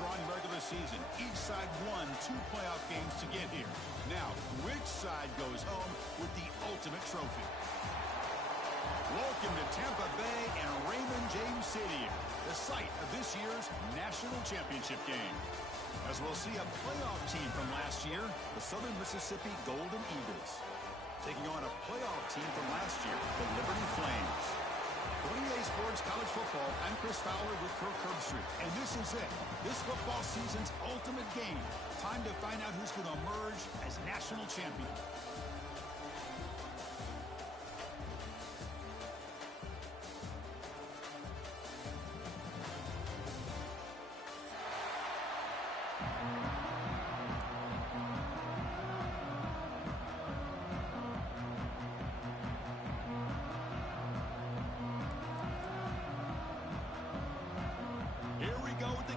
strong regular season. Each side won 2 playoff games to get here. Now, which side goes home with the ultimate trophy? Welcome to Tampa Bay and Raymond James Stadium, the site of this year's national championship game. As we'll see a playoff team from last year, the Southern Mississippi Golden Eagles, taking on a playoff team from last year, the Liberty Flames. For EA Sports College Football, I'm Chris Fowler with Kirk Herbstreit, and this is it. This football season's ultimate game. Time to find out who's going to emerge as national champion.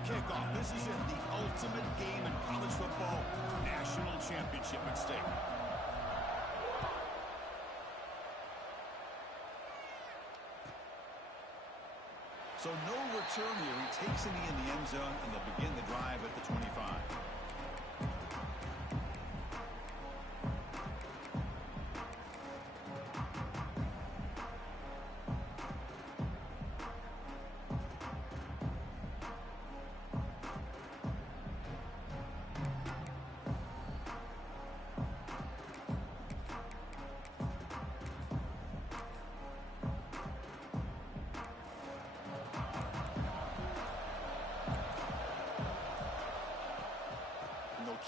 Kickoff. This is it, the ultimate game in college football, national championship at stake. So no return here. He takes a knee in the end zone, and they'll begin the drive at the 25.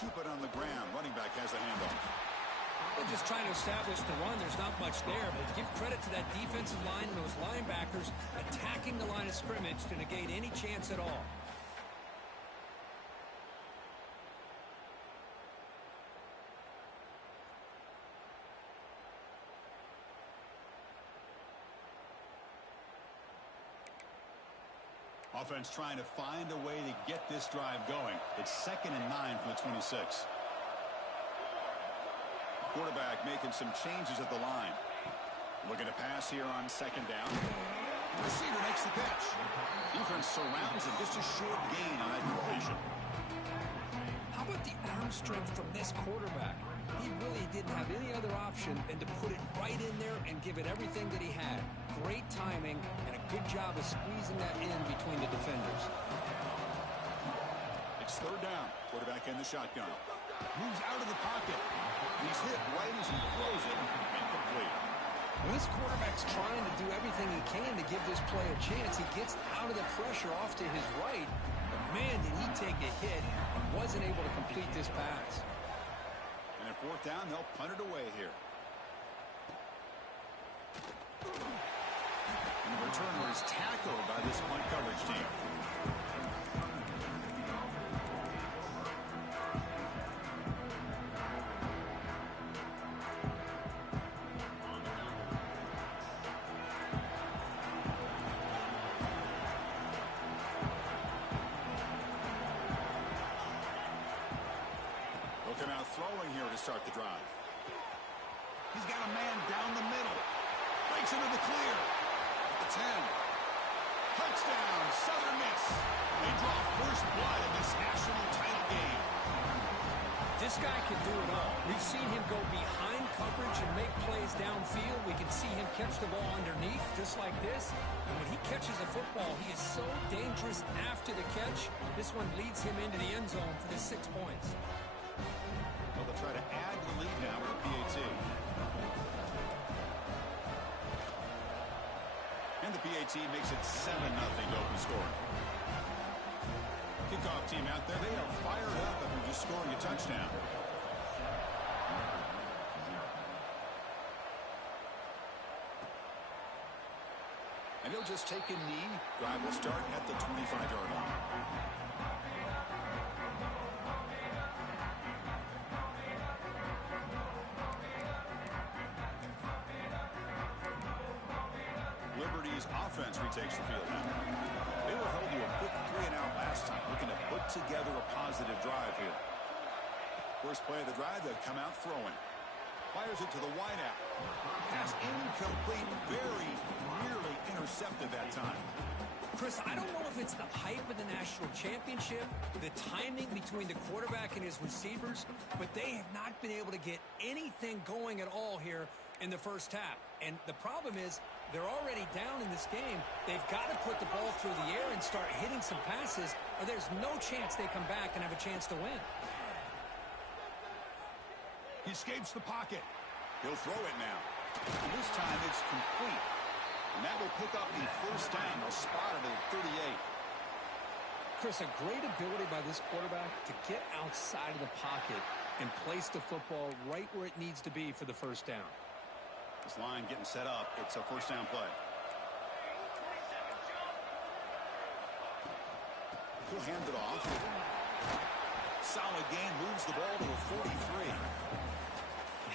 Keep it on the ground. Running back has the handoff. They're just trying to establish the run. There's not much there, but give credit to that defensive line and those linebackers attacking the line of scrimmage to negate any chance at all. Offense trying to find a way to get this drive going. It's 2nd and 9 from the 26. Quarterback making some changes at the line. Looking to pass here on 2nd down. Receiver makes the catch. Defense surrounds him. Just a short gain on that completion. How about the arm strength from this quarterback? He really didn't have any other option than to put it right in there and give it everything that he had. Great timing and a good job of squeezing that in between the defenders. It's 3rd down. Quarterback in the shotgun. Moves out of the pocket. He's hit right as he throws it. Incomplete. When this quarterback's trying to do everything he can to give this play a chance, he gets out of the pressure off to his right. But man, did he take a hit and wasn't able to complete this pass. And at 4th down, they'll punt it away here. And the returner is tackled by this punt coverage team. Looking out throwing here to start the drive. He's got a man down the middle. Breaks into the clear. At the 10. Touchdown, Southern Miss. They draw first blood in this national title game. This guy can do it all. We've seen him go behind coverage and make plays downfield. We can see him catch the ball underneath just like this. And when he catches a football, he is so dangerous after the catch. This one leads him into the end zone for the 6 points. Well, they'll try to add to the lead now with a PAT. And the PAT makes it 7-0 open score. Kickoff team out there, they are fired up after just scoring a touchdown. And he'll just take a knee. Drive will start at the 25-yard line. Liberty's offense retakes the field now. They were held to a quick 3-and-out last time, looking to put together a positive drive here. First play of the drive, they'll come out throwing. Fires it to the wideout. Pass incomplete, very nearly intercepted that time. Chris, I don't know if it's the hype of the national championship, the timing between the quarterback and his receivers, but they have not been able to get anything going at all here in the first half. And the problem is they're already down in this game. They've got to put the ball through the air and start hitting some passes, or there's no chance they come back and have a chance to win. He escapes the pocket. He'll throw it now. And this time it's complete. And that will pick up the first down. They'll spot it at 38. Chris, a great ability by this quarterback to get outside of the pocket and place the football right where it needs to be for the first down. This line getting set up. It's a first down play. He'll hand it off. Solid gain, moves the ball to a 43.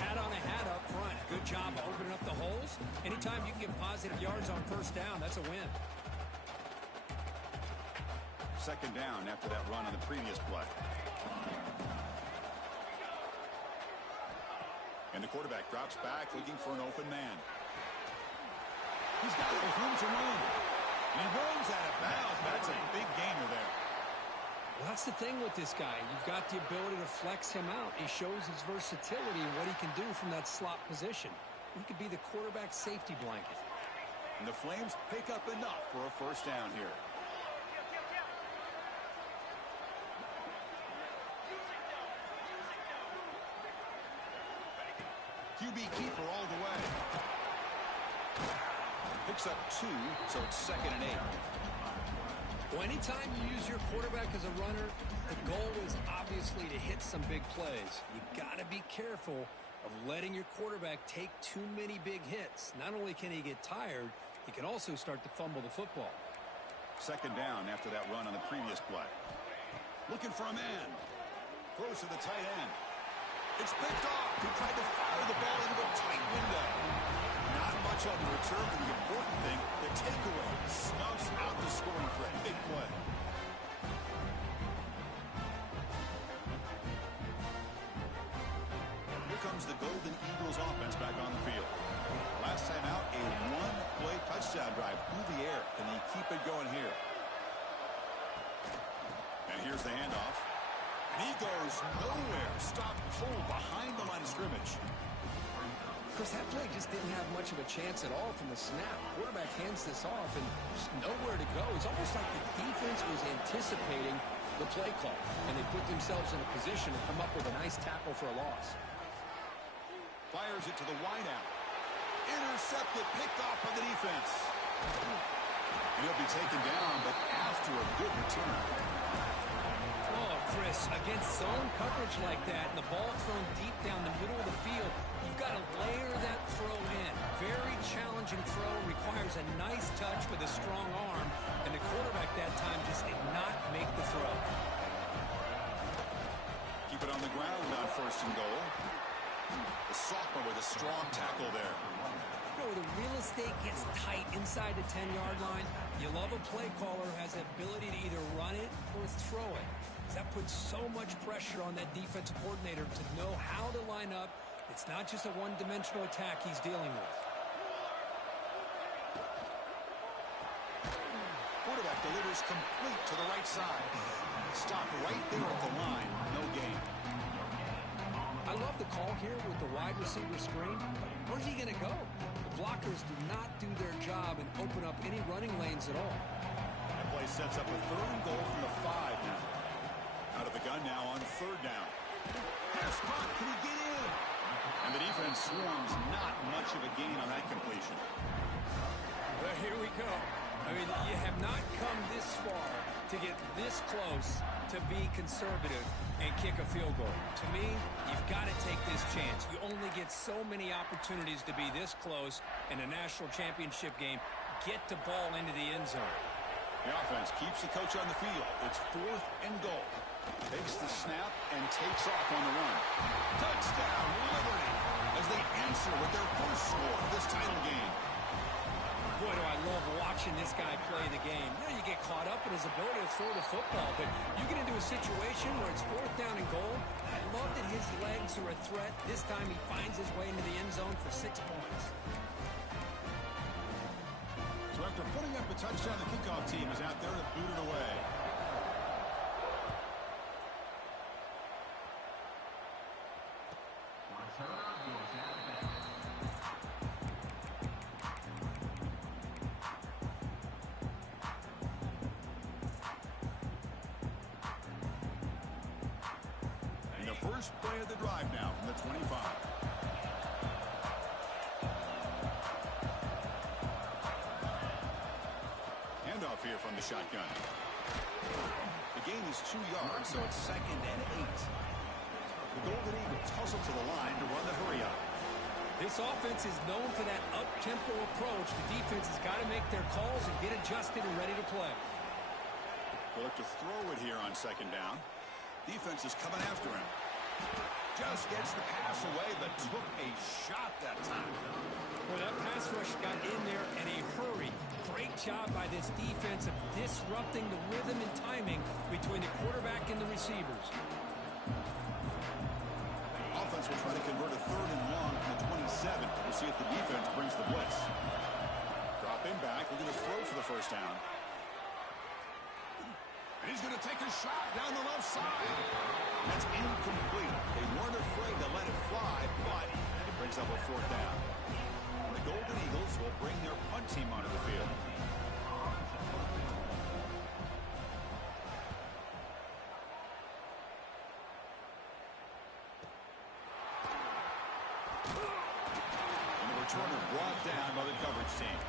Hat on a hat up front. Good job opening up the holes. Anytime you can get positive yards on first down, that's a win. Second down after that run on the previous play. And the quarterback drops back looking for an open man. He's got it with room to run. And he runs out of bounds. That's a big gainer there. Well, that's the thing with this guy. You've got the ability to flex him out. He shows his versatility and what he can do from that slot position. He could be the quarterback safety blanket. And the Flames pick up enough for a first down here. QB keeper all the way. Picks up 2, so it's 2nd and 8. Well, anytime you use your quarterback as a runner, the goal is obviously to hit some big plays. You got to be careful of letting your quarterback take too many big hits. Not only can he get tired, he can also start to fumble the football. Second down after that run on the previous play. Looking for a man. Throws to the tight end. It's picked off. He tried to fire the ball into a tight window. Not much on the return, but the important thing, the takeaway, snuffs out the scoring threat. Big play. Here comes the Golden Eagles offense back on the field. Last time out, a one-play touchdown drive through the air. Can they keep it going here? And here's the handoff. And he goes nowhere. Stop full behind the line of scrimmage. Chris, that play just didn't have much of a chance at all from the snap. Quarterback hands this off and there's nowhere to go. It's almost like the defense was anticipating the play call, and they put themselves in a position to come up with a nice tackle for a loss. Fires it to the wideout. Intercepted, picked off by the defense. And he'll be taken down, but after a good return. Oh, Chris, against zone coverage like that, and the ball thrown deep down the middle of the field, you've got to layer that throw in. Very challenging throw, requires a nice touch with a strong arm, and the quarterback that time just did not make the throw. Keep it on the ground on first and goal. The sophomore with a strong tackle there. You know, the real estate gets tight inside the 10-yard line. You love a play caller who has the ability to either run it or throw it. That puts so much pressure on that defensive coordinator to know how to line up. It's not just a one-dimensional attack he's dealing with. Quarterback delivers complete to the right side. Stopped right there at the line. No gain. I love the call here with the wide receiver screen. Where's he going to go? The blockers do not do their job and open up any running lanes at all. That play sets up a 3rd and goal from the 5 now. Out of the gun now on 3rd down. Pass caught. Can he get in? And the defense swarms. Not much of a gain on that completion. Well, here we go. I mean, you have not come this far to get this close to be conservative and kick a field goal. To me, you've got to take this chance. You only get so many opportunities to be this close in a national championship game. Get the ball into the end zone. The offense keeps the coach on the field. It's 4th and goal. Takes the snap and takes off on the run. Touchdown, Liberty, as they answer with their first score of this title game. Boy, do I love watching this guy play the game. You know, you get caught up in his ability to throw the football, but you get into a situation where it's 4th down and goal. I love that his legs are a threat. This time he finds his way into the end zone for 6 points. So after After putting up a touchdown, the kickoff team is out there to boot it away. And the first play of the drive now from the 25. Handoff here from the shotgun. The gain is 2 yards, so it's 2nd and 8. The Golden Eagles hustle to the line to run the hurry up. This offense is known for that up-tempo approach. The defense has got to make their calls and get adjusted and ready to play. They'll look to throw it here on 2nd down. Defense is coming after him. Just gets the pass away, but took a shot that time. Well, that pass rush got in there in a hurry. Great job by this defense of disrupting the rhythm and timing between the quarterback and the receivers. Offense will try to convert a 3rd and long from the 27. We'll see if the defense brings the blitz. Dropping back, looking to throw for the 1st down. And he's going to take a shot down the left side. That's incomplete. They weren't afraid to let it fly, but it brings up a 4th down. And the Golden Eagles will bring their punt team onto the field. And the returner brought down by the coverage team.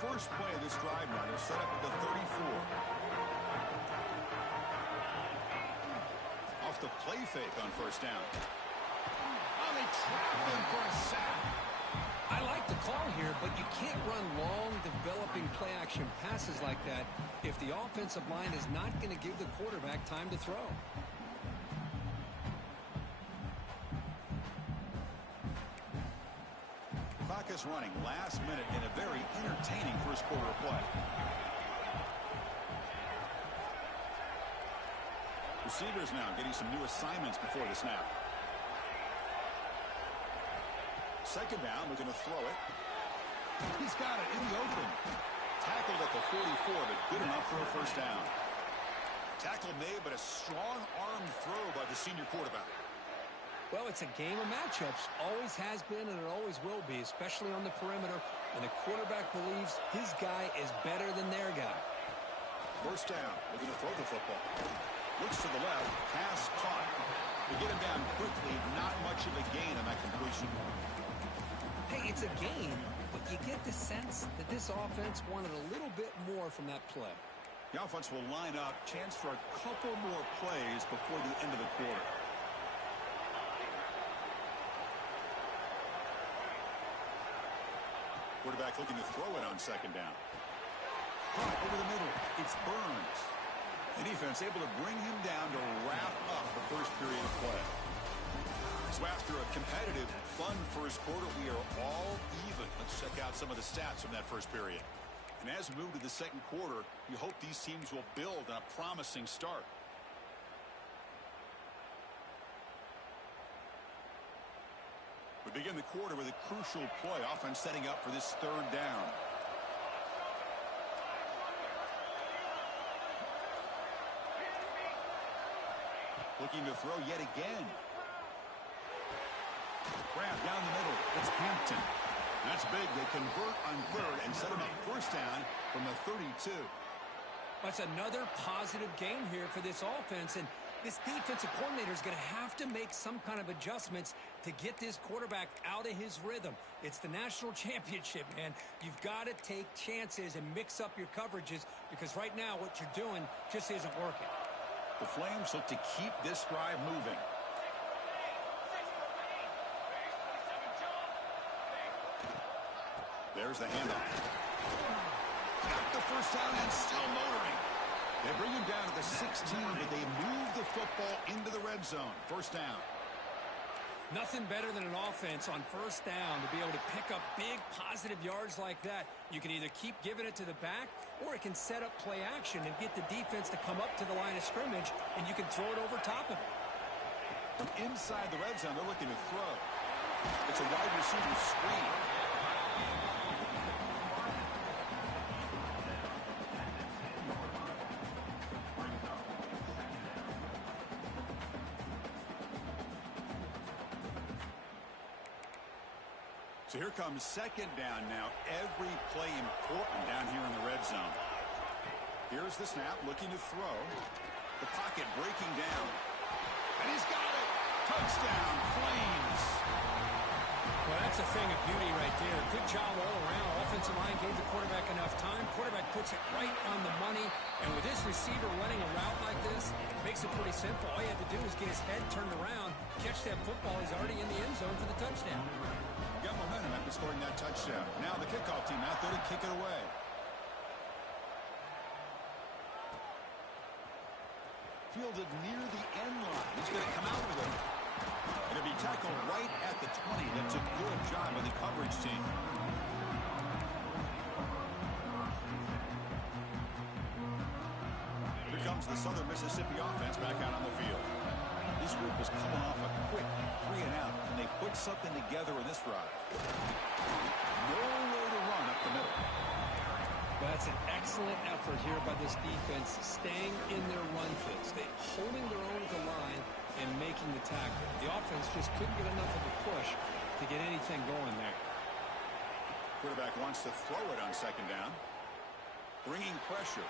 First play of this drive now, they're set up at the 34. Off the play fake on 1st down. Oh, they trap him for a sack. I like the call here, but you can't run long, developing play-action passes like that if the offensive line is not going to give the quarterback time to throw. Clock is running last minute in a very entertaining first quarter of play. Receivers now getting some new assignments before the snap. 2nd down, looking to throw it. He's got it in the open. Tackled at the 44, but good enough for a 1st down. Tackle made, but a strong arm throw by the senior quarterback. Well, it's a game of matchups. Always has been and it always will be, especially on the perimeter. And the quarterback believes his guy is better than their guy. 1st down. Looking to throw the football. Looks to the left. Pass caught. They get him down quickly. Not much of a gain on that completion. Hey, it's a gain, but you get the sense that this offense wanted a little bit more from that play. The offense will line up. Chance for a couple more plays before the end of the quarter. Quarterback looking to throw it on 2nd down. Caught over the middle. It's Burns. The defense able to bring him down to wrap up the first period of play. So after a competitive, fun first quarter, we are all even. Let's check out some of the stats from that first period. And as we move to the 2nd quarter, you hope these teams will build on a promising start. We begin the quarter with a crucial play, offense setting up for this 3rd down. Looking to throw yet again. Grab down the middle. It's Hampton. That's big. They convert on 3rd and set him up 1st down from the 32. That's another positive game here for this offense, and this defensive coordinator is going to have to make some kind of adjustments to get this quarterback out of his rhythm. It's the national championship, man. You've got to take chances and mix up your coverages because right now what you're doing just isn't working. The Flames look to keep this drive moving. There's the handoff. Got the 1st down and still motoring. They bring him down to the 16, but they move the football into the red zone. 1st down. Nothing better than an offense on 1st down to be able to pick up big positive yards like that. You can either keep giving it to the back or it can set up play action and get the defense to come up to the line of scrimmage and you can throw it over top of it. From inside the red zone, they're looking to throw. It's a wide receiver screen. So here comes second down now. Every play important down here in the red zone. Here's the snap, looking to throw. The pocket breaking down. And he's got it. Touchdown, Flames. Well, that's a thing of beauty right there. Good job all around. Offensive line gave the quarterback enough time. Quarterback puts it right on the money. And with this receiver running a route like this, it makes it pretty simple. All you have to do is get his head turned around, catch that football. He's already in the end zone for the touchdown. Got momentum after scoring that touchdown. Now the kickoff team out there to kick it away. Fielded near the end line. He's going to come out with it. It'll be tackled right at the 20. That's a good job by the coverage team. Here comes the Southern Mississippi offense back out on the field. This group is coming off a quick 3-and-out, and they put something together in this drive. Nowhere to run up the middle. Well, that's an excellent effort here by this defense, staying in their run fits. They're holding their own at the line and making the tackle. The offense just couldn't get enough of a push to get anything going there. Quarterback wants to throw it on second down. Bringing pressure.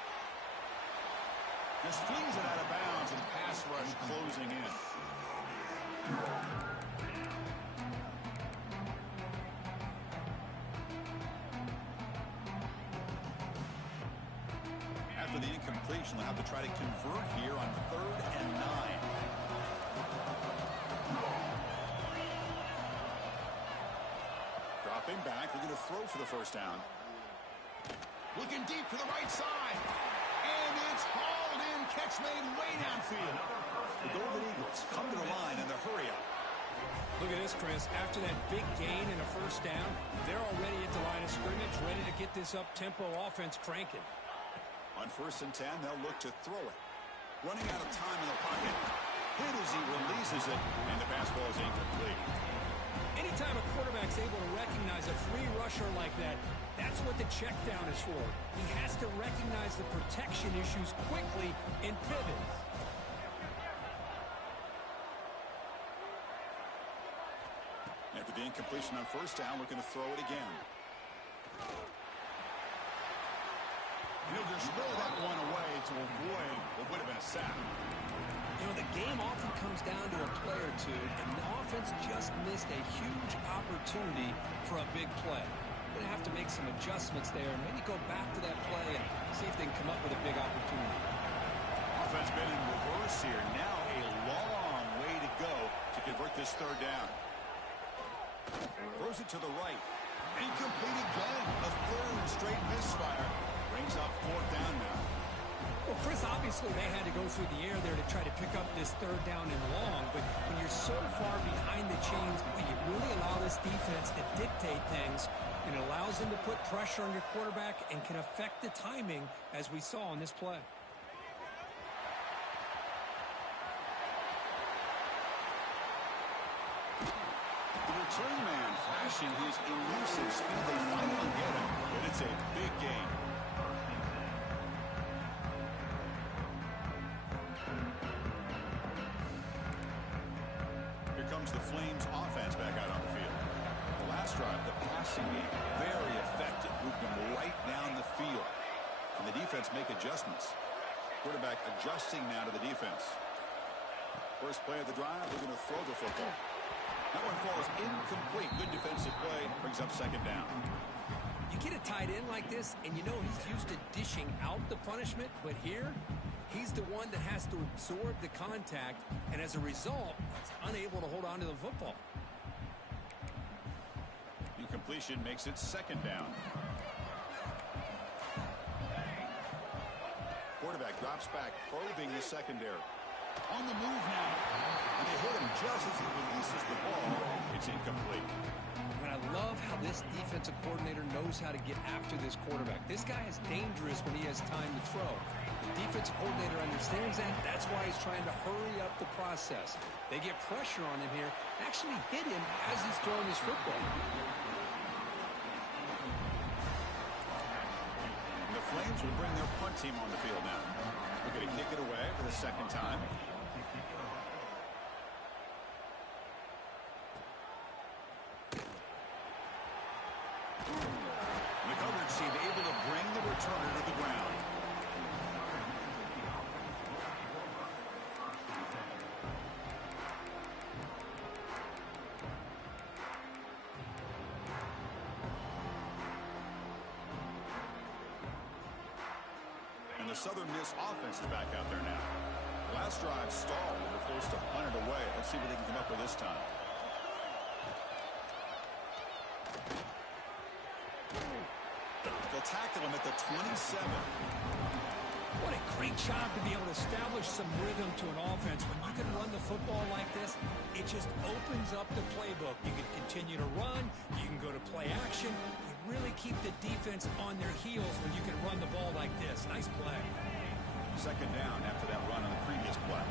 Just flings it out of bounds, and pass rush closing in. After the incompletion, they'll have to try to convert here on 3rd and 9. Dropping back, they're going to throw for the first down. Looking deep to the right side. And it's hauled in. Catch made way downfield. The Golden Eagles come to the line in the hurry up. Look at this, Chris. After that big gain and a first down, they're already at the line of scrimmage, ready to get this up-tempo offense cranking. On 1st and 10, they'll look to throw it. Running out of time in the pocket. Hit as he releases it, and the pass ball is incomplete. Anytime a quarterback's able to recognize a free rusher like that, that's what the check down is for. He has to recognize the protection issues quickly and pivot. After the incompletion on first down, we're going to throw it again. He'll just throw that one away to avoid what would have been a sack. You know, the game often comes down to a play or two, and the offense just missed a huge opportunity for a big play. Going to have to make some adjustments there and maybe go back to that play and see if they can come up with a big opportunity. Offense been in reverse here. Now a long way to go to convert this 3rd down. Throws it to the right. Incomplete again. A 3rd straight misfire. Brings up 4th down now. Well, Chris, obviously they had to go through the air there to try to pick up this 3rd down and long, but when you're so far behind the chains, you really allow this defense to dictate things, and it allows them to put pressure on your quarterback and can affect the timing, as we saw in this play. The return man flashing his elusive speed. They finally get him, but it's a big game. Here comes the Flames offense back out on the field. The last drive, the passing game, very effective. Moved them right down the field. And the defense make adjustments. Quarterback adjusting now to the defense. First play of the drive, they're going to throw the football. That one falls incomplete. Good defensive play. Brings up 2nd down. You get a tight end like this, and you know he's used to dishing out the punishment, but here, he's the one that has to absorb the contact, and as a result, he's unable to hold on to the football. Incompletion makes it 2nd down. Quarterback drops back, probing the secondary. On the move now. And they hit him just as he releases the ball. It's incomplete. And I love how this defensive coordinator knows how to get after this quarterback. This guy is dangerous when he has time to throw. The defensive coordinator understands that. That's why he's trying to hurry up the process. They get pressure on him here, actually hit him as he's throwing his football. And the Flames will bring their punt team on the field now. We're going to kick it away for the second time. The coverage team able to bring the returner to the ground. And the Southern Miss offense is back out there now. Last drive stalled. They were forced to punt it away. Let's see what they can come up with this time. They'll tackle him at the 27. What a great job to be able to establish some rhythm to an offense. When you can run the football like this, it just opens up the playbook. You can continue to run. You can go to play action. You really keep the defense on their heels when you can run the ball like this. Nice play. Second down after that run on the previous play.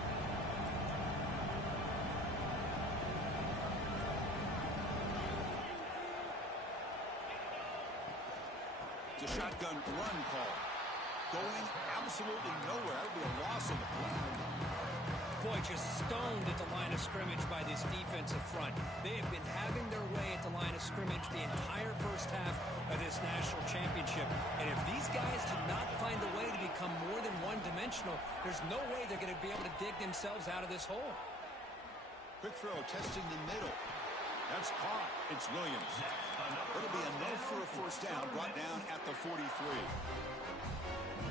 It's a shotgun run call. Going absolutely nowhere. That would be a loss of the play. Boy, just stoned at the line of scrimmage by this defensive front. They have been having their way at the line of scrimmage the entire first half of this national championship. And if these guys do not find a way to become more than one-dimensional, there's no way they're going to be able to dig themselves out of this hole. Quick throw testing the middle. That's caught. It's Williams. It'll be enough for a first down, brought down at the 43.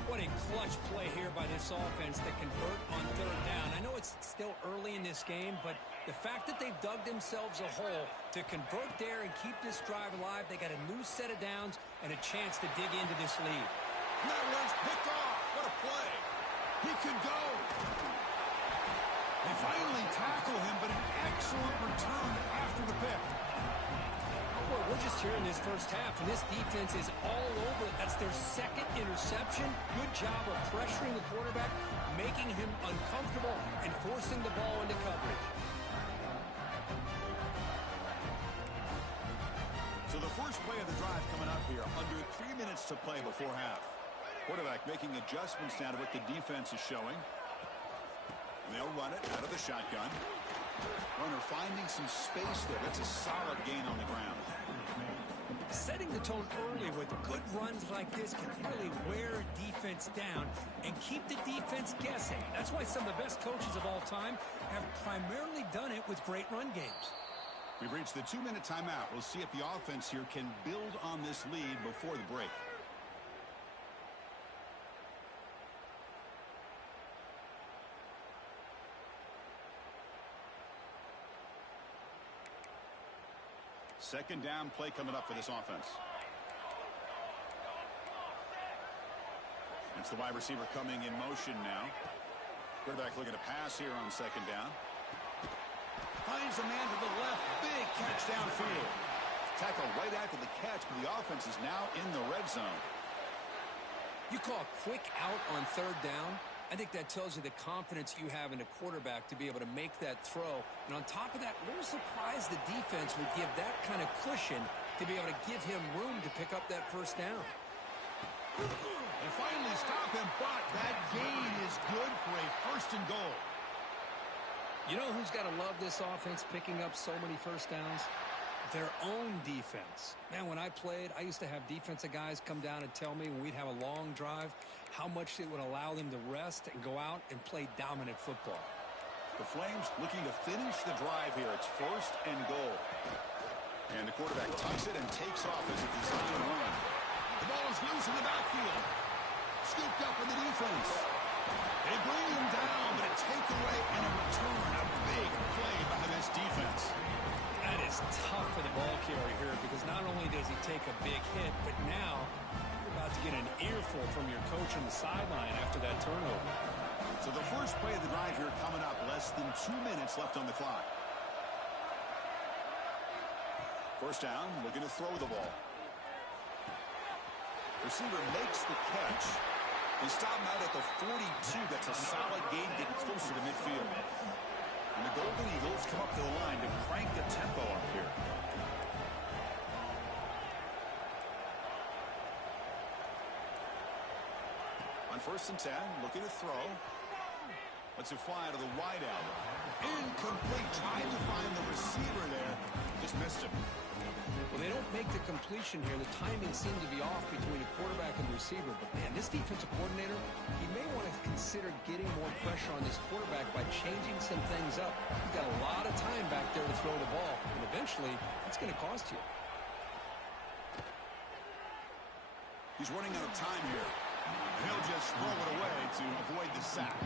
What a clutch play here by this offense to convert on third down. I know it's still early in this game, but the fact that they've dug themselves a hole to convert there and keep this drive alive, they got a new set of downs and a chance to dig into this lead. That one's picked off. What a play. He could go. They finally tackle him, but an excellent return after the pick. Boy, we're just here in this first half, and this defense is all over it. That's their second interception. Good job of pressuring the quarterback, making him uncomfortable, and forcing the ball into coverage. So the first play of the drive coming up here, under 3 minutes to play before half. Quarterback making adjustments now to what the defense is showing. And they'll run it out of the shotgun. Runner finding some space there. That's a solid gain on the ground. Setting the tone early with good runs like this can really wear defense down and keep the defense guessing. That's why some of the best coaches of all time have primarily done it with great run games. We've reached the 2-minute timeout. We'll see if the offense here can build on this lead before the break. Second down play coming up for this offense. It's the wide receiver coming in motion now. Quarterback looking to pass here on second down. Finds a man to the left. Big catch downfield. Tackle right after the catch, but the offense is now in the red zone. You call a quick out on third down. I think that tells you the confidence you have in a quarterback to be able to make that throw. And on top of that, a little surprised the defense would give that kind of cushion to be able to give him room to pick up that first down. They finally stop him, but that gain is good for a first and goal. You know who's got to love this offense picking up so many first downs? Their own defense. Man, when I played, I used to have defensive guys come down and tell me when we'd have a long drive how much it would allow them to rest and go out and play dominant football. The Flames looking to finish the drive here. It's first and goal. And the quarterback tucks it and takes off as a design run. The ball is loose in the backfield. Scooped up in the defense. They bring him down, but a takeaway and a return. A big play by this defense. That is tough for the ball carrier here because not only does he take a big hit, but now you're about to get an earful from your coach on the sideline after that turnover. So the first play of the drive here coming up. Less than 2 minutes left on the clock. First down, looking to throw the ball. Receiver makes the catch. They stop him out at the 42. That's a solid gain, getting closer to midfield. And the Golden Eagles come up to the line to crank the tempo up here. On 1st and 10, looking to throw. Lets it fly out of the wide out. Incomplete. Trying to find the receiver there. Just missed him. Well, they don't make the completion here. The timing seemed to be off between the quarterback and the receiver. But, man, this defensive coordinator, he may want to consider getting more pressure on this quarterback by changing some things up. He's got a lot of time back there to throw the ball. And eventually, it's going to cost you. He's running out of time here. He'll just throw it away to avoid the sack.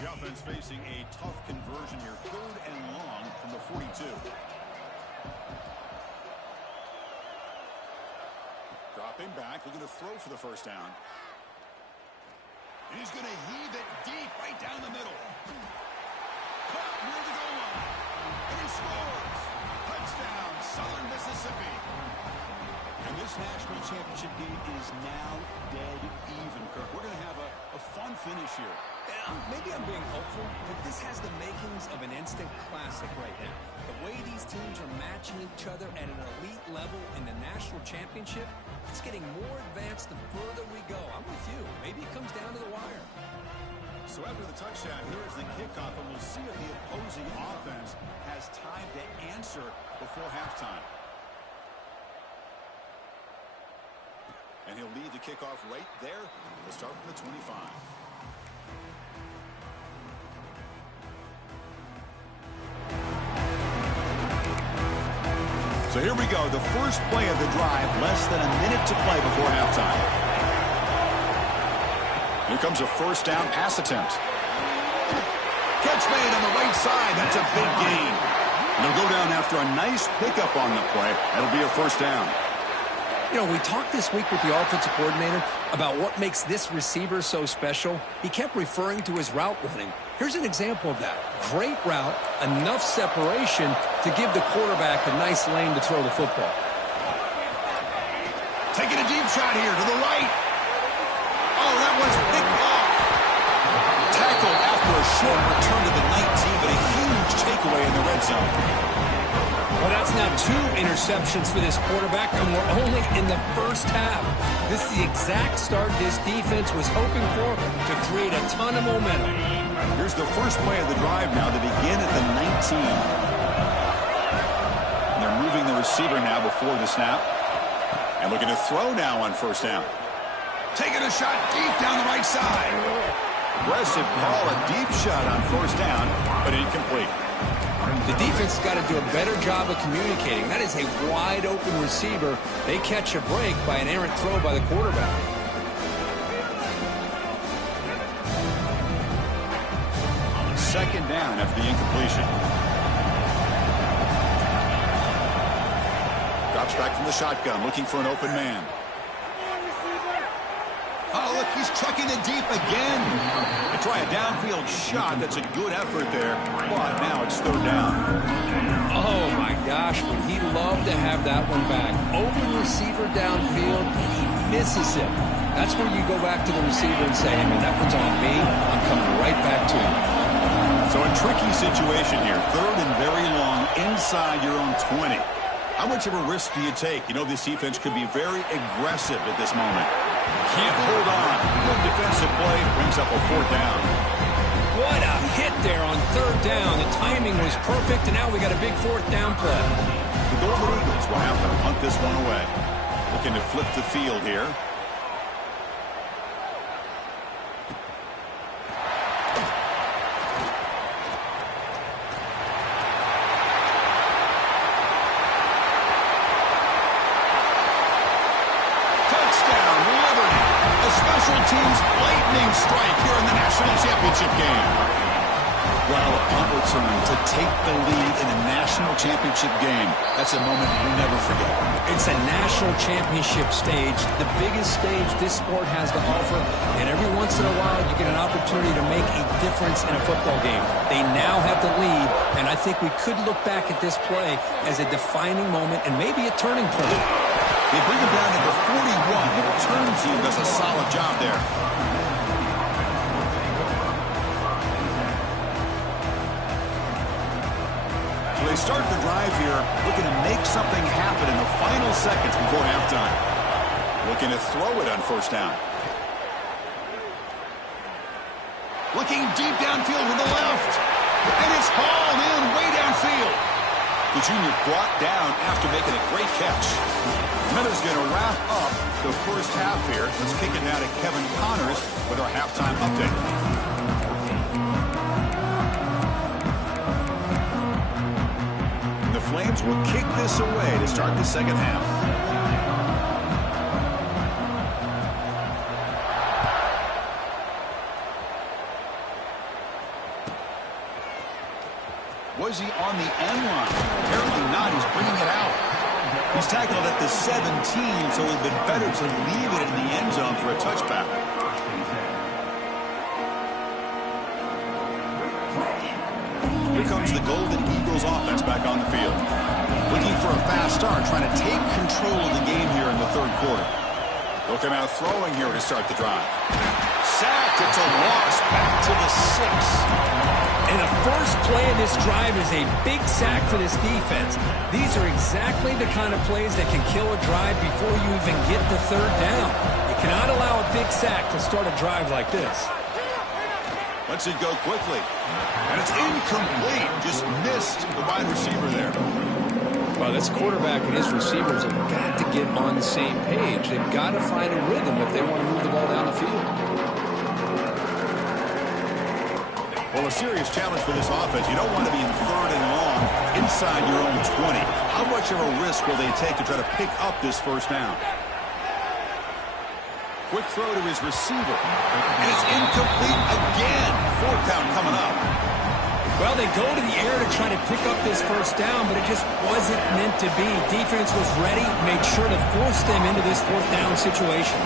The offense facing a tough conversion here. 3rd and long from the 42. Dropping back, looking to throw for the 1st down. And he's going to heave it deep right down the middle. Caught near the goal line. And he scores. Touchdown, Southern Mississippi. And this national championship game is now dead even, Kirk. We're going to have a fun finish here. Yeah, maybe I'm being hopeful, but this has the makings of an instant classic right now. The way these teams are matching each other at an elite level in the national championship, it's getting more advanced the further we go. I'm with you. Maybe it comes down to the wire. So after the touchdown, here's the kickoff, and we'll see if the opposing offense has time to answer before halftime. And he'll lead the kickoff right there. We'll start from the 25. So here we go, the first play of the drive, less than a minute to play before halftime. Here comes a 1st down pass attempt. Catch made on the right side. That's a big gain. And they'll go down after a nice pickup on the play. That'll be a 1st down. You know, we talked this week with the offensive coordinator about what makes this receiver so special. He kept referring to his route running. Here's an example of that. Great route, enough separation to give the quarterback a nice lane to throw the football. Taking a deep shot here to the right. Oh, that was picked off. Tackled after a short return to the 19, but a huge takeaway in the red zone. Well, that's now 2 interceptions for this quarterback, and we're only in the 1st half. This is the exact start this defense was hoping for to create a ton of momentum. Here's the first play of the drive now to begin at the 19. And they're moving the receiver now before the snap. And looking to throw now on 1st down. Taking a shot deep down the right side. Aggressive call, a deep shot on 1st down, but incomplete. The defense has got to do a better job of communicating. That is a wide-open receiver. They catch a break by an errant throw by the quarterback. Second down after the incompletion. Drops back from the shotgun, looking for an open man. Oh, look, he's chucking it deep again. They try a downfield shot. That's a good effort there. But now it's 3rd down. Oh, my gosh, would he love to have that one back. Open receiver downfield, and he misses him. That's where you go back to the receiver and say, hey, man, that one's on me. I'm coming right back to you. So a tricky situation here. 3rd and very long inside your own 20. How much of a risk do you take? You know, this defense could be very aggressive at this moment. Can't hold on. Good defensive play brings up a 4th down. What a hit there on 3rd down. The timing was perfect, and now we got a big 4th down play. The Golden Eagles will have to punt this one away. Looking to flip the field here. Special teams lightning strike here in the national championship game. Well, a punt return to take the lead in a national championship game. That's a moment we'll never forget. It's a national championship stage, the biggest stage this sport has to offer, and every once in a while you get an opportunity to make a difference in a football game. They now have the lead, and I think we could look back at this play as a defining moment and maybe a turning point. They bring him down to the 41. The return team does a solid job there. So they start the drive here, looking to make something happen in the final seconds before halftime. Looking to throw it on first down. Looking deep downfield to the left. And it's hauled in way downfield. The junior brought down after making a great catch. Miller's going to wrap up the first half here. Let's kick it now to Kevin Connors with our halftime update. The Flames will kick this away to start the second half. Was he on the end line? Apparently not. He's bringing it out. He's tackled at the 17, so it would have been better to leave it in the end zone for a touchback. Here comes the Golden Eagles offense back on the field. Looking for a fast start, trying to take control of the game here in the third quarter. They'll come out throwing here to start the drive. Sacked. It's a loss back to the 6. And the first play of this drive is a big sack for this defense. These are exactly the kind of plays that can kill a drive before you even get the third down. You cannot allow a big sack to start a drive like this. Lets it go quickly. And it's incomplete. Just missed the wide receiver there. Well, this quarterback and his receivers have got to get on the same page. They've got to find a rhythm if they want to move the ball down the field. Well, a serious challenge for this offense. You don't want to be in third and long inside your own 20. How much of a risk will they take to try to pick up this first down? Quick throw to his receiver. And it's incomplete again. Fourth down coming up. Well, they go to the air to try to pick up this first down, but it just wasn't meant to be. Defense was ready, made sure to force them into this fourth down situation.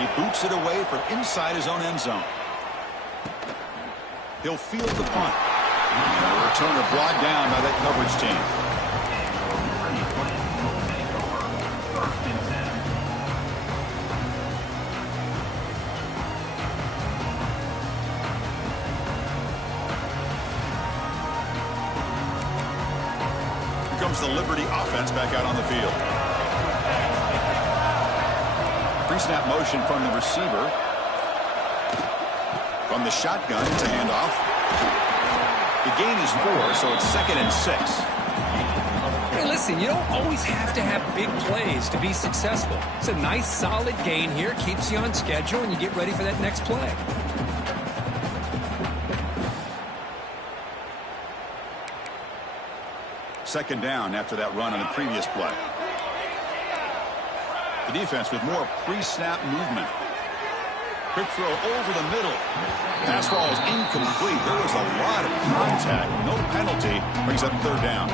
He boots it away from inside his own end zone. He'll field the punt. And a returner brought down by that coverage team. Here comes the Liberty offense back out on the field. Pre-snap motion from the receiver. From the shotgun to handoff. The gain is 4, so it's 2nd and 6. Hey, listen, you don't always have to have big plays to be successful. It's a nice, solid gain here. Keeps you on schedule, and you get ready for that next play. Second down after that run on the previous play. The defense with more pre-snap movement. Quick throw over the middle. Pass ball is incomplete. There was a lot of contact. No penalty. Brings up third down.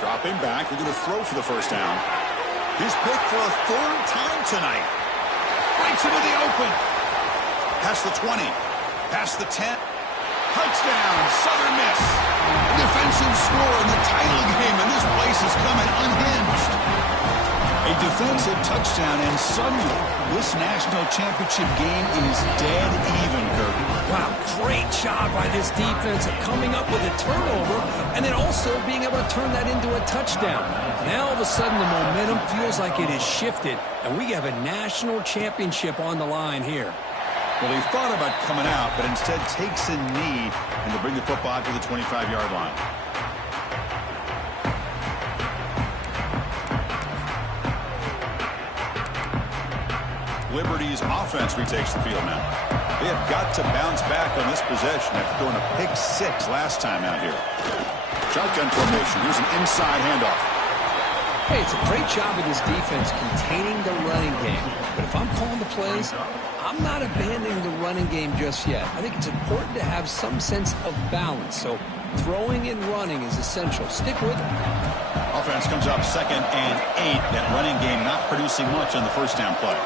Dropping back. They're going to throw for the first down. He's picked for a third time tonight. Breaks into the open. Past the 20. Past the 10. Touchdown. Southern Miss. A defensive score in the title game, and this place is coming unhinged. A defensive touchdown, and suddenly this national championship game is dead even, Kirk. Wow, great job by this defense of coming up with a turnover and then also being able to turn that into a touchdown. Now all of a sudden the momentum feels like it is shifted, and we have a national championship on the line here. Well, he thought about coming out, but instead takes a knee and to bring the football to the 25-yard line. Liberty's offense retakes the field now. They have got to bounce back on this possession after throwing a pick 6 last time out here. Shotgun formation. Here's an inside handoff. Hey, it's a great job of this defense containing the running game. But if I'm calling the plays, I'm not abandoning the running game just yet. I think it's important to have some sense of balance. So throwing and running is essential. Stick with it. Offense comes up 2nd and 8. That running game not producing much on the first down play.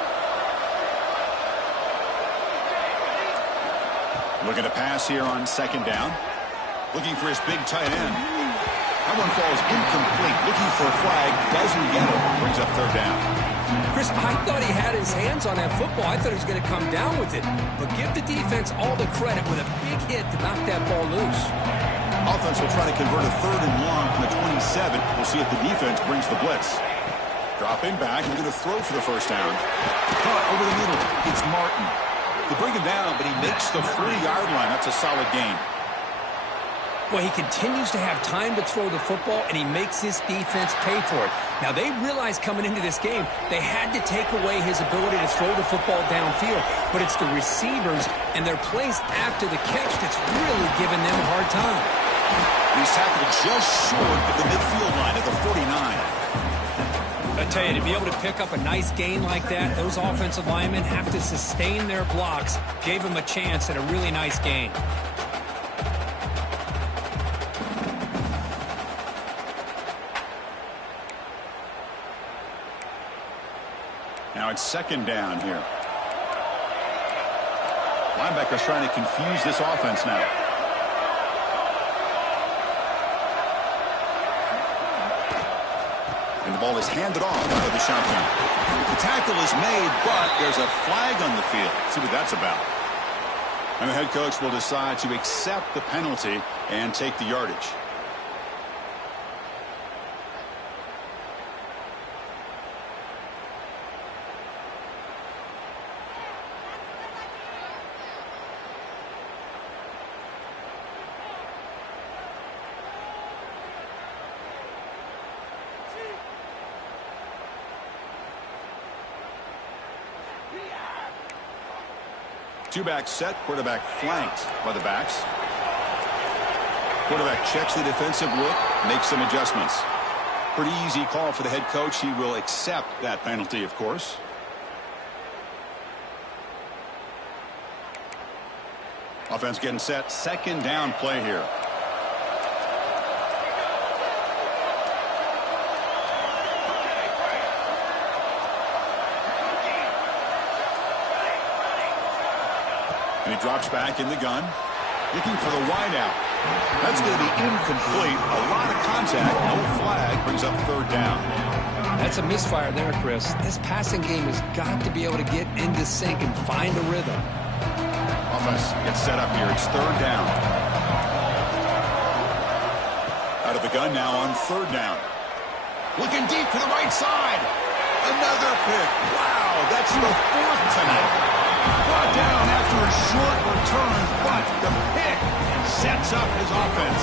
Looking to pass here on 2nd down. Looking for his big tight end. That one falls incomplete. Looking for a flag. Doesn't get it. Brings up 3rd down. Chris, I thought he had his hands on that football. I thought he was going to come down with it. But give the defense all the credit with a big hit to knock that ball loose. Offense will try to convert a 3rd and long from the 27. We'll see if the defense brings the blitz. Dropping back. He's going to throw for the first down. Caught over the middle. It's Martin. They bring him down, but he makes the 40-yard line. That's a solid gain. Well, he continues to have time to throw the football, and he makes his defense pay for it. Now, they realized coming into this game they had to take away his ability to throw the football downfield, but it's the receivers and their plays after the catch that's really giving them a hard time. He's tackled just short of the midfield line at the 49. I tell you, to be able to pick up a nice gain like that, those offensive linemen have to sustain their blocks. Gave him a chance at a really nice gain. Now it's 2nd down here. Linebackers trying to confuse this offense now. And the ball is handed off out of the shotgun. The tackle is made, but there's a flag on the field. Let's see what that's about. And the head coach will decide to accept the penalty and take the yardage. Two-back set, quarterback flanked by the backs. Quarterback checks the defensive look, makes some adjustments. Pretty easy call for the head coach. He will accept that penalty, of course. Offense getting set. 2nd down play here. And he drops back in the gun. Looking for the wideout. That's going to be incomplete. A lot of contact. No flag. Brings up 3rd down. That's a misfire there, Chris. This passing game has got to be able to get into sync and find a rhythm. Offense gets set up here. It's 3rd down. Out of the gun now on 3rd down. Looking deep to the right side. Another pick. Wow, that's the 4th tonight. Brought down after a short return, but the pick sets up his offense.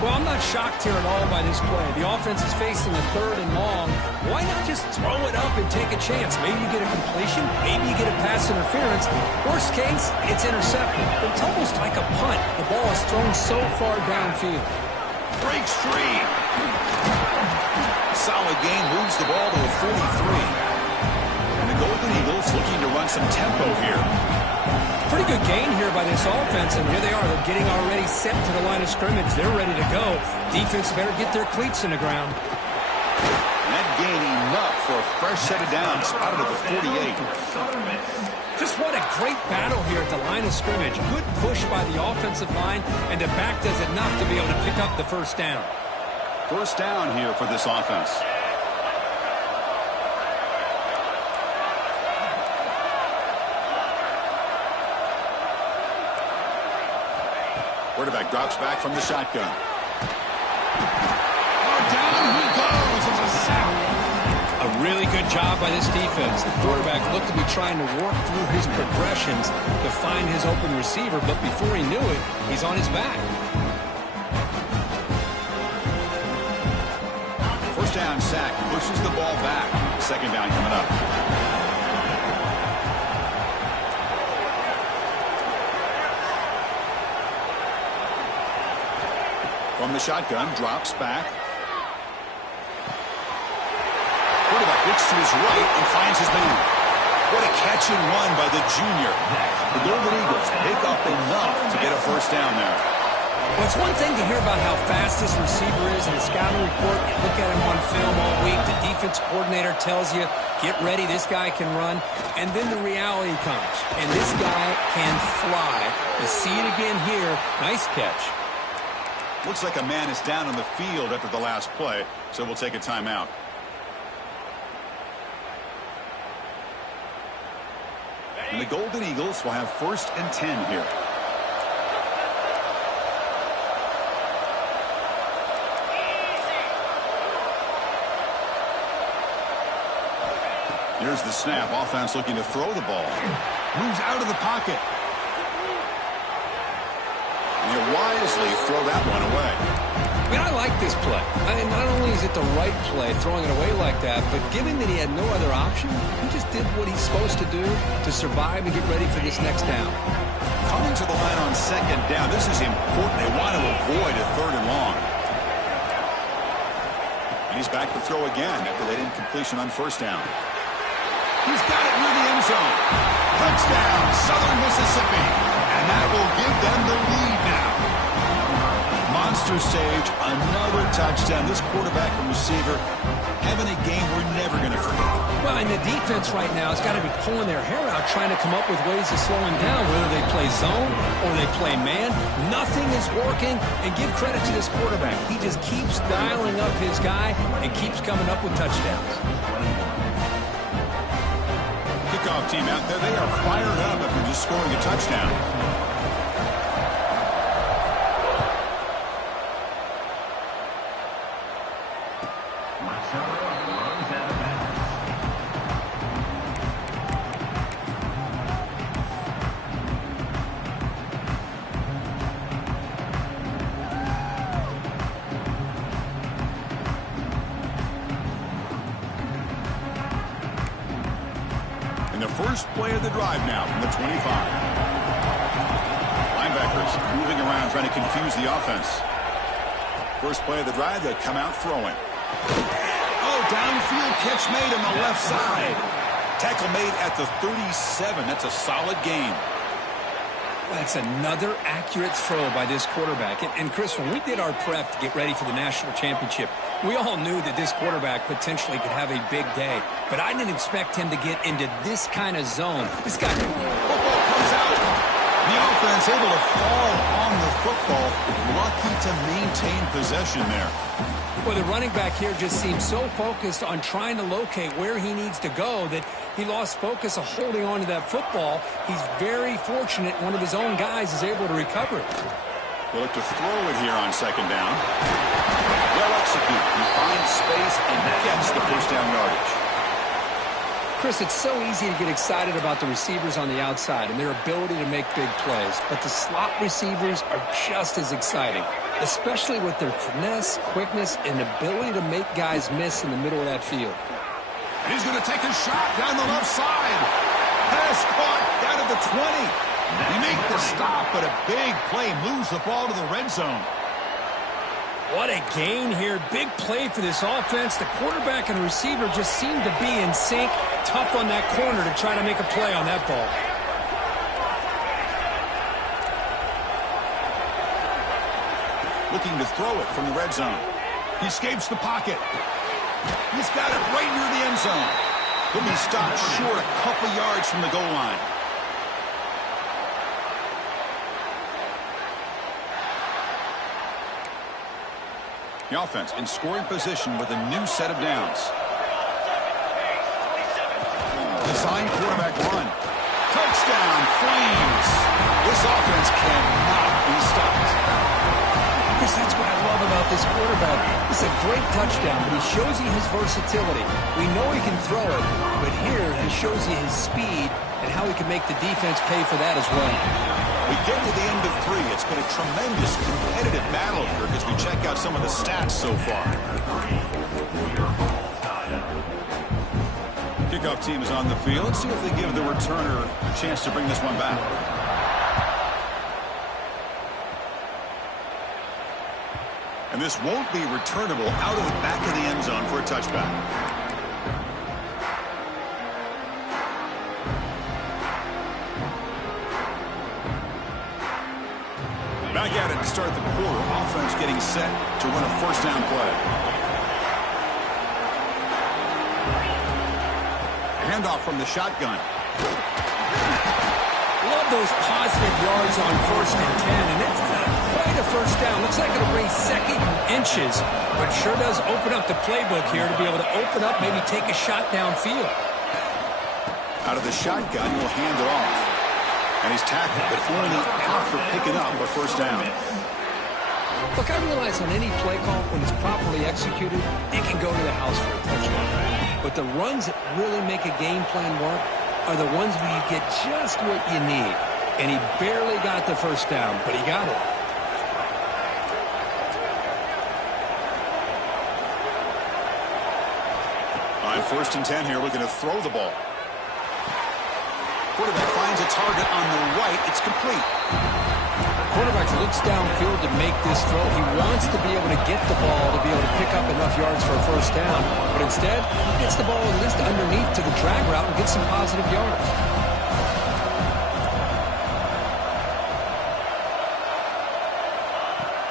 Well, I'm not shocked here at all by this play. The offense is facing a 3rd and long. Why not just throw it up and take a chance? Maybe you get a completion. Maybe you get a pass interference. Worst case, it's intercepted. It's almost like a punt. The ball is thrown so far downfield. Breaks free. Solid gain, moves the ball to a 43. Golden Eagles looking to run some tempo here. Pretty good gain here by this offense, and here they are. They're getting already set to the line of scrimmage. They're ready to go. Defense better get their cleats in the ground. That gain enough for a fresh set of downs. Spotted at the 48. Just what a great battle here at the line of scrimmage. Good push by the offensive line, and the back does enough to be able to pick up the 1st down. 1st down here for this offense. Quarterback drops back from the shotgun. Down he goes. It's a sack. A really good job by this defense. The quarterback looked to be trying to work through his progressions to find his open receiver, but before he knew it, he's on his back. 1st down sack, pushes the ball back. 2nd down coming up. From the shotgun, drops back. Quarterback looks to his right and finds his man. What a catch and run by the junior. The Golden Eagles pick up enough to get a first down there. Well, it's one thing to hear about how fast this receiver is in the scouting report. You look at him on film all week. The defense coordinator tells you, get ready, this guy can run. And then the reality comes. And this guy can fly. You see it again here. Nice catch. Looks like a man is down on the field after the last play, so we'll take a timeout. And the Golden Eagles will have 1st and 10 here. Here's the snap. Offense looking to throw the ball. Moves out of the pocket. And he'll wisely throw that one away. I mean, I like this play. I mean, not only is it the right play, throwing it away like that, but given that he had no other option, he just did what he's supposed to do to survive and get ready for this next down. Coming to the line on 2nd down. This is important. They want to avoid a 3rd and long. And he's back to throw again after that incompletion on 1st down. He's got it near the end zone. Touchdown, Southern Mississippi. And that will give them the lead now. Monster Sage, another touchdown. This quarterback and receiver having a game we're never going to forget. Well, and the defense right now has got to be pulling their hair out trying to come up with ways to slow him down, whether they play zone or they play man. Nothing is working, and give credit to this quarterback. He just keeps dialing up his guy and keeps coming up with touchdowns. Kickoff team out there, they are fired up after just scoring a touchdown. First play of the drive now from the 25. Linebackers moving around trying to confuse the offense. First play of the drive, they come out throwing. Oh, downfield catch made on the left side. Tackle made at the 37. That's a solid gain. That's another accurate throw by this quarterback. And Chris, when we did our prep to get ready for the national championship, we all knew that this quarterback potentially could have a big day. But I didn't expect him to get into this kind of zone. This guy... Football comes out. The offense able to fall on the football. Lucky to maintain possession there. Well, the running back here just seems so focused on trying to locate where he needs to go that he lost focus of holding on to that football. He's very fortunate one of his own guys is able to recover it. They look to throw it here on 2nd down. Well executed. He finds space and gets the first down yardage. Chris, it's so easy to get excited about the receivers on the outside and their ability to make big plays, but the slot receivers are just as exciting, especially with their finesse, quickness, and ability to make guys miss in the middle of that field. And he's going to take a shot down the left side. Pass caught down at the 20. He makes the stop, but a big play moves the ball to the red zone. What a gain here. Big play for this offense. The quarterback and receiver just seem to be in sync. Tough on that corner to try to make a play on that ball. Looking to throw it from the red zone. He escapes the pocket. He's got it right near the end zone. He'll be stopped short a couple yards from the goal line. The offense in scoring position with a new set of downs. Design quarterback run. Touchdown, Flames. This offense cannot be stopped. Chris, that's what I love about this quarterback. It's a great touchdown, but he shows you his versatility. We know he can throw it, but here he shows you his speed and how he can make the defense pay for that as well. We get to the end of 3. It's been a tremendous competitive battle here as we check out some of the stats so far. Kickoff team is on the field. Let's see if they give the returner a chance to bring this one back. And this won't be returnable out of the back of the end zone for a touchback. Back at it to start the quarter. Offense getting set to run a first down play. Handoff from the shotgun. Love those positive yards on 1st and 10, and it's quite a first down. Looks like it'll bring second inches, but sure does open up the playbook here to be able to open up, maybe take a shot downfield. Out of the shotgun, he'll hand it off. And he's tackled, but only after picking up a first down. Look, I realize on any play call, when it's properly executed, it can go to the house for a touchdown. But the runs that really make a game plan work are the ones where you get just what you need. And he barely got the first down, but he got it. On 1st and 10 here, looking to throw the ball. Quarterback finds a target on the right. It's complete. Quarterback looks downfield to make this throw. He wants to be able to get the ball to be able to pick up enough yards for a first down. But instead, he gets the ball at least underneath to the drag route and gets some positive yards.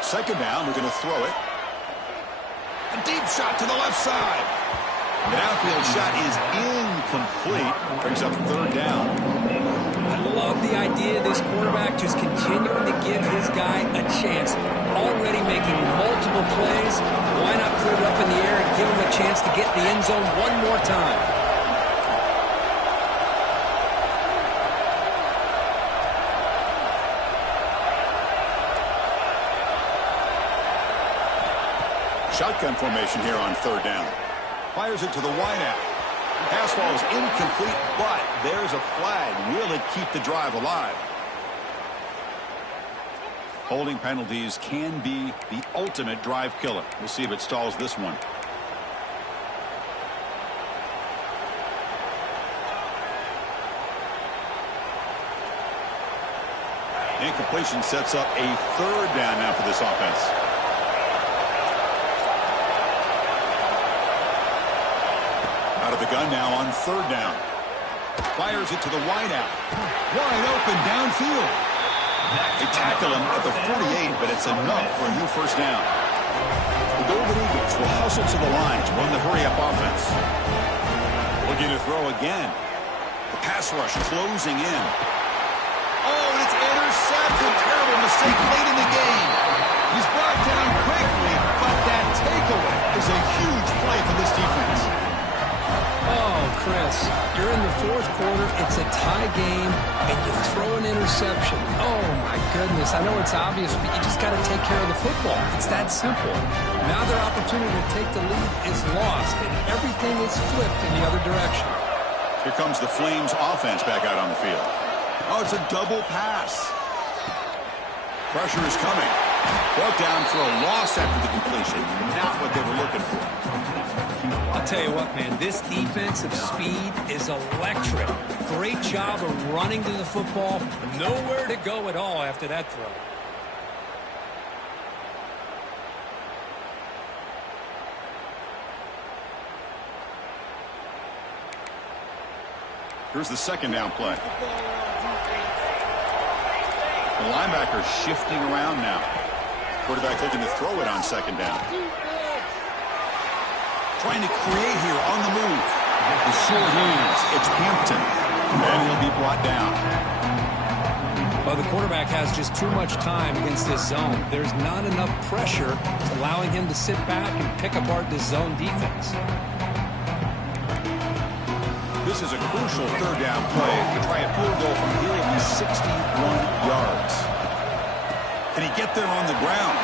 Second down, we're going to throw it. A deep shot to the left side. The downfield shot is incomplete. Brings up 3rd down. I love the idea of this quarterback just continuing to give his guy a chance. Already making multiple plays. Why not put it up in the air and give him a chance to get in the end zone one more time? Shotgun formation here on 3rd down. Fires it to the wideout. Pass ball is incomplete, but there's a flag. Will it keep the drive alive? Holding penalties can be the ultimate drive killer. We'll see if it stalls this one. Incompletion sets up a 3rd down now for this offense. Out of the gun now on 3rd down. Fires it to the wideout. Wide open downfield. They tackle him at the 48, but it's enough for a new first down. The Golden Eagles will hustle to the line to run the hurry-up offense. Looking to throw again. The pass rush closing in. Oh, and it's intercepted. Terrible mistake late in the game. He's brought down quickly, but that takeaway is a huge play for this defense. Oh, Chris, you're in the 4th quarter. It's a tie game, and you throw an interception. Oh, my goodness. I know it's obvious, but you just got to take care of the football. It's that simple. Now their opportunity to take the lead is lost, and everything is flipped in the other direction. Here comes the Flames offense back out on the field. Oh, it's a double pass. Pressure is coming. Brought down for a loss after the completion. Not what they were looking for. I'll tell you what, man, this defensive speed is electric. Great job of running to the football. Nowhere to go at all after that throw. Here's the 2nd down play. The linebacker shifting around now. Quarterback looking to throw it on 2nd down. Trying to create here on the move. The short hands. It's Hampton. And he'll be brought down. Well, the quarterback has just too much time against this zone. There's not enough pressure allowing him to sit back and pick apart this zone defense. This is a crucial 3rd down play to try a field goal from here will be 61 yards. Can he get there on the ground?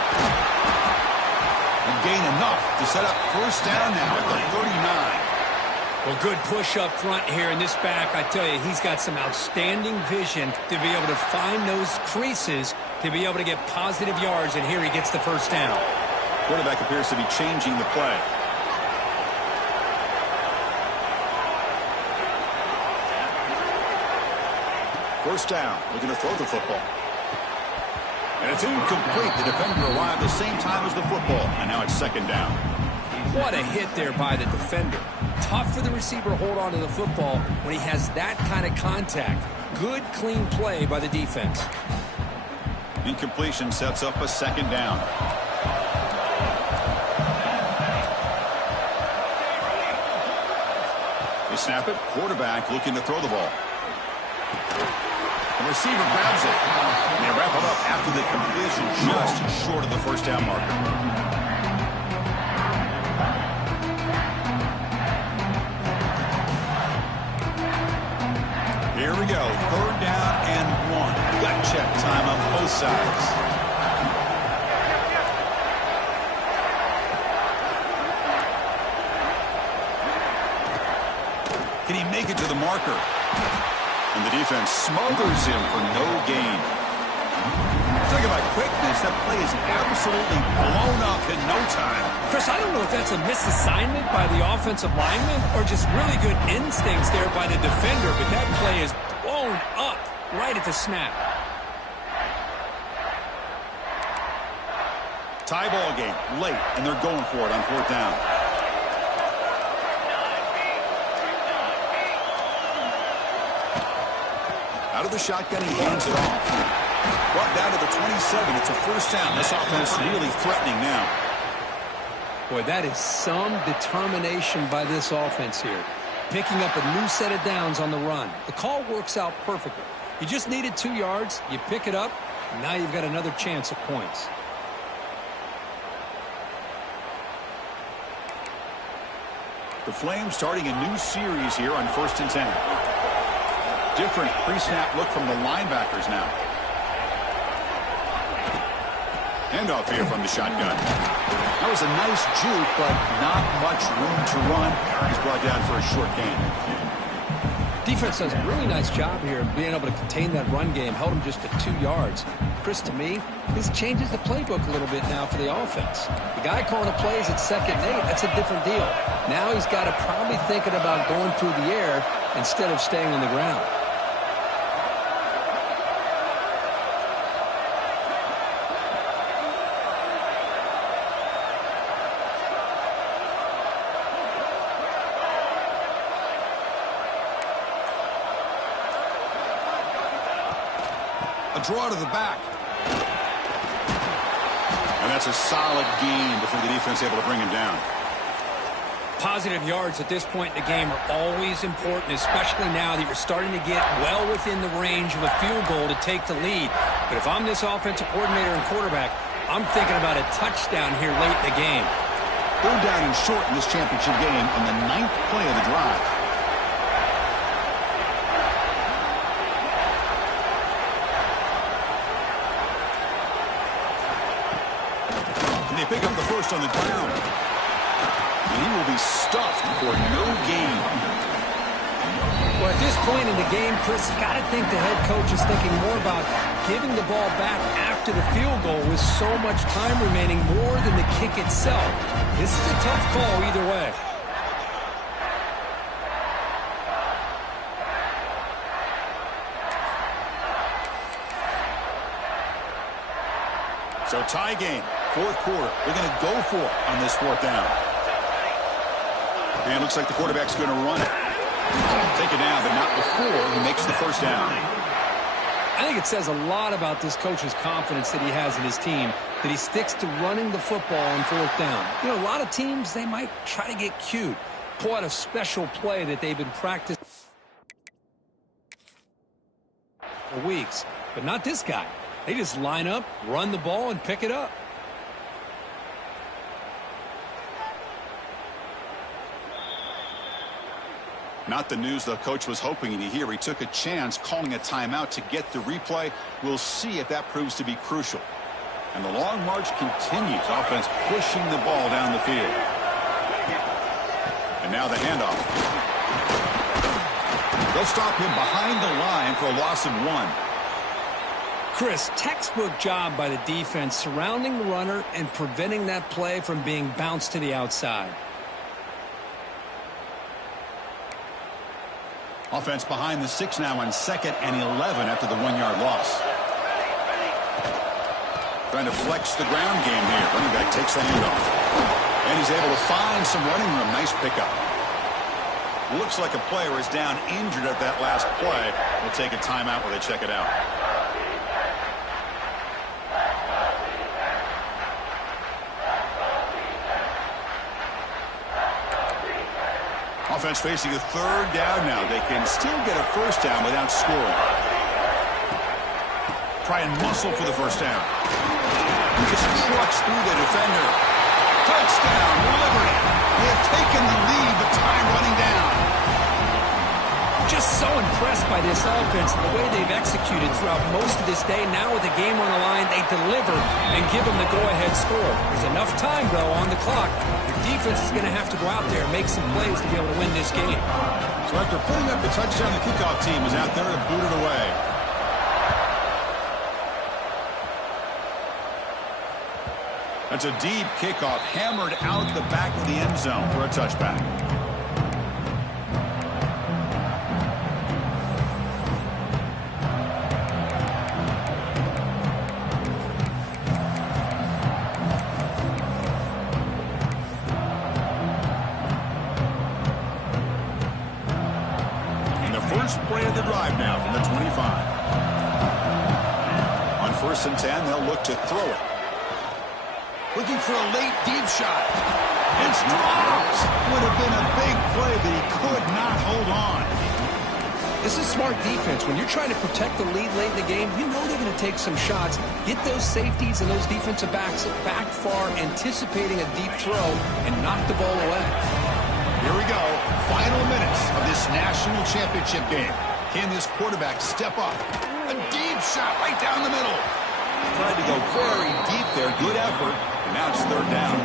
And gain enough to set up first down now at the 39. Well, good push up front here in this back. I tell you, he's got some outstanding vision to be able to find those creases to be able to get positive yards, and here he gets the first down. Quarterback appears to be changing the play. First down. Looking to throw the football. And it's incomplete. The defender arrived the same time as the football, and now it's second down. What a hit there by the defender. Tough for the receiver to hold on to the football when he has that kind of contact. Good, clean play by the defense. Incompletion sets up a second down. They snap it. Quarterback looking to throw the ball. The receiver grabs it. And they wrap it up after the completion just short of the first down marker. Here we go. Third down and 1. Gut check time on both sides. Can he make it to the marker? And the defense smothers him for no gain. Talk about quickness. That play is absolutely blown up in no time. Chris, I don't know if that's a misassignment by the offensive lineman or just really good instincts there by the defender, but that play is blown up right at the snap. Tie ball game late, and they're going for it on fourth down. Out of the shotgun, he hands it off. Brought down to the 27. It's a first down. This offense really threatening now. Boy, that is some determination by this offense here. Picking up a new set of downs on the run. The call works out perfectly. You just needed 2 yards. You pick it up. And now you've got another chance at points. The Flames starting a new series here on 1st and 10. Different pre-snap look from the linebackers now. Handoff here from the shotgun. That was a nice juke, but not much room to run. He's brought down for a short gain. Defense does a really nice job here of being able to contain that run game. Held him just to 2 yards. Chris, to me, this changes the playbook a little bit now for the offense. The guy calling the plays at 2nd and 8, that's a different deal. Now he's got to probably thinking about going through the air instead of staying on the ground. Draw to the back. And that's a solid gain before the defense able to bring him down. Positive yards at this point in the game are always important, especially now that you're starting to get well within the range of a field goal to take the lead. But if I'm this offensive coordinator and quarterback, I'm thinking about a touchdown here late in the game. Third down and short in this championship game on the 9th play of the drive. They pick up the first on the ground. And he will be stuffed for no gain. Well, at this point in the game, Chris, you got to think the head coach is thinking more about giving the ball back after the field goal with so much time remaining more than the kick itself. This is a tough call either way. So tie game. 4th quarter. They're going to go for it on this 4th down. And it looks like the quarterback's going to run it. Take it down, but not before he makes the first down. I think it says a lot about this coach's confidence that he has in his team, that he sticks to running the football on 4th down. You know, a lot of teams, they might try to get cute, pull out a special play that they've been practicing for weeks. But not this guy. They just line up, run the ball, and pick it up. Not the news the coach was hoping to hear. He took a chance calling a timeout to get the replay. We'll see if that proves to be crucial. And the long march continues. Offense pushing the ball down the field. And now the handoff. They'll stop him behind the line for a loss of 1. Chris, textbook job by the defense surrounding the runner and preventing that play from being bounced to the outside. Offense behind the 6 now on 2nd and 11 after the 1-yard loss. Trying to flex the ground game here. Running back takes the handoff. And he's able to find some running room. Nice pickup. Looks like a player is down injured at that last play. We'll take a timeout while they check it out. Offense facing a third down now. They can still get a first down without scoring. Try and muscle for the first down. He just trucks through the defender. Touchdown, Liberty. They have taken the lead, but time running down. Just so impressed by this offense and the way they've executed throughout most of this day. Now with the game on the line, they deliver and give them the go-ahead score. There's enough time, though, on the clock. Your defense is going to have to go out there and make some plays to be able to win this game. So after putting up the touchdown, the kickoff team is out there to boot it away. That's a deep kickoff, hammered out the back of the end zone for a touchback. And the first play of the drive now from the 25. On 1st and 10, they'll look to throw it. Looking for a late deep shot. It's dropped. Would have been a big play, but he could not hold on. This is smart defense. When you're trying to protect the lead late in the game, you know they're going to take some shots. Get those safeties and those defensive backs back far, anticipating a deep throw, and knock the ball away. Here we go. Final minutes of this national championship game. Can this quarterback step up? A deep shot right down the middle. Tried to go very deep there. Good effort. And now it's third down.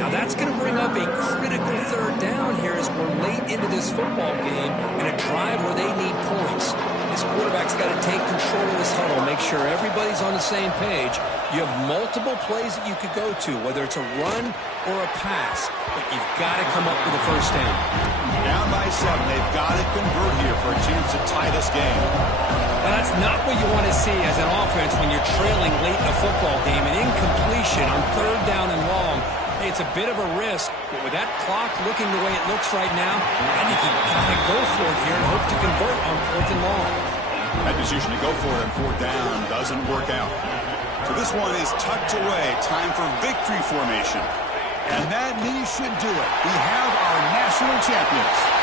Now that's going to bring up a critical third down here as we're late into this football game and a drive where they need points. This quarterback's got to take control of this huddle, make sure everybody's on the same page. You have multiple plays that you could go to, whether it's a run or a pass, but you've got to come up with a first down. Down by 7. They've got to convert here for a chance to tie this game. Now, that's not what you want to see as an offense when you're trailing late in a football game. An incompletion on third down and long. Hey, it's a bit of a risk, but with that clock looking the way it looks right now, I think you've got to go for it here and hope to convert on 4th and long. That decision to go for it on 4th down doesn't work out. So this one is tucked away. Time for victory formation. And that knee should do it. We have our national champions.